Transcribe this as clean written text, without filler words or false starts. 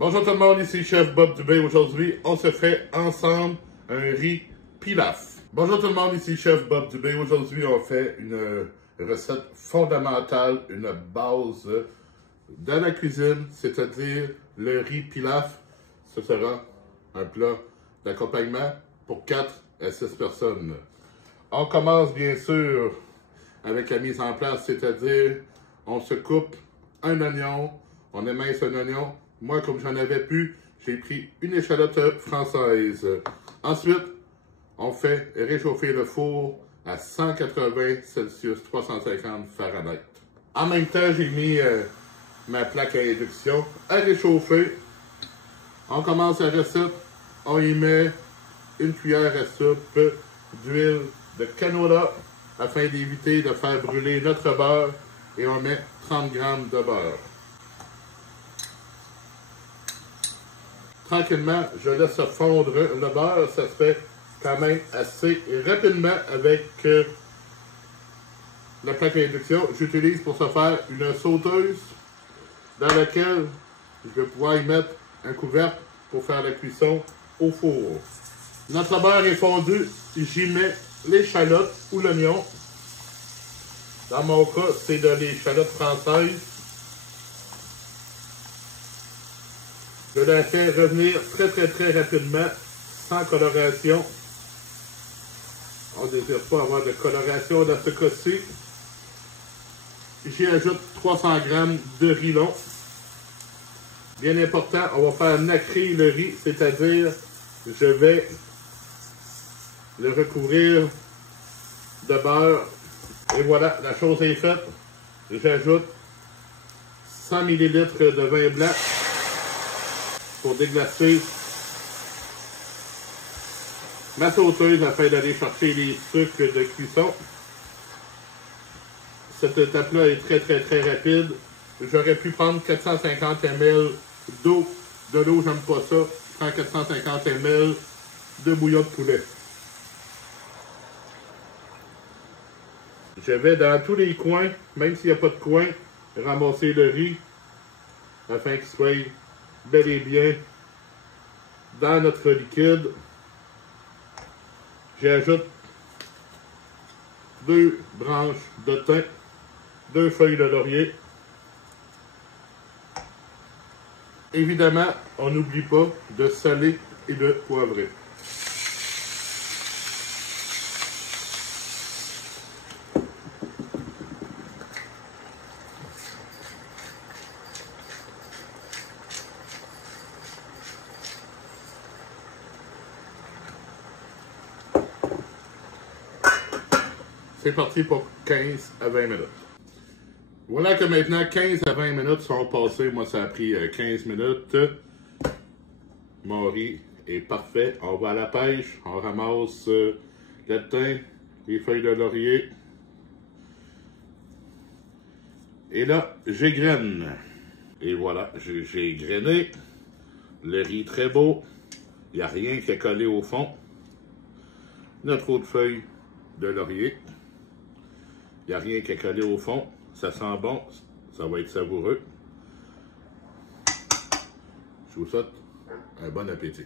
Bonjour tout le monde, ici Chef Bob Dubé. Aujourd'hui, on se fait ensemble un riz pilaf. Bonjour tout le monde, ici Chef Bob Dubé. Aujourd'hui, on fait une recette fondamentale, une base de la cuisine, c'est-à-dire le riz pilaf. Ce sera un plat d'accompagnement pour 4 à 6 personnes. On commence bien sûr avec la mise en place, c'est-à-dire on se coupe un oignon, on émince un oignon. Moi, comme j'en avais plus, j'ai pris une échalote française. Ensuite, on fait réchauffer le four à 180 Celsius, 350 Fahrenheit. En même temps, j'ai mis ma plaque à induction à réchauffer. On commence la recette. On y met une cuillère à soupe d'huile de canola afin d'éviter de faire brûler notre beurre. Et on met 30 g de beurre. Tranquillement, je laisse fondre le beurre. Ça se fait quand même assez rapidement avec la plaque à induction. J'utilise pour ce faire une sauteuse dans laquelle je vais pouvoir y mettre un couvercle pour faire la cuisson au four. Notre beurre est fondu. J'y mets l'échalote ou l'oignon. Dans mon cas, c'est de l'échalote française. Je la fais revenir très rapidement, sans coloration. On ne désire pas avoir de coloration dans ce cas-ci. J'y ajoute 300 g de riz long. Bien important, on va faire nacrer le riz, c'est-à-dire je vais le recouvrir de beurre. Et voilà, la chose est faite. J'ajoute 100 ml de vin blanc pour déglacer ma sauteuse afin d'aller chercher les sucres de cuisson. Cette étape-là est très rapide. J'aurais pu prendre 450 ml d'eau. De l'eau, j'aime pas ça. Je prends 450 ml de bouillon de poulet. Je vais dans tous les coins, même s'il n'y a pas de coin, ramasser le riz afin qu'il soit bel et bien dans notre liquide. J'ajoute 2 branches de thym, 2 feuilles de laurier. Évidemment, on n'oublie pas de saler et de poivrer. C'est parti pour 15 à 20 minutes. Voilà que maintenant 15 à 20 minutes sont passées. Moi, ça a pris 15 minutes. Mon riz est parfait. On va à la pêche. On ramasse le thym, les feuilles de laurier. Et là, j'égrène. Et voilà, j'ai grainé. Le riz très beau. Il n'y a rien qui est collé au fond. Notre autre feuille de laurier. Il n'y a rien qui est collé au fond. Ça sent bon. Ça va être savoureux. Je vous souhaite un bon appétit.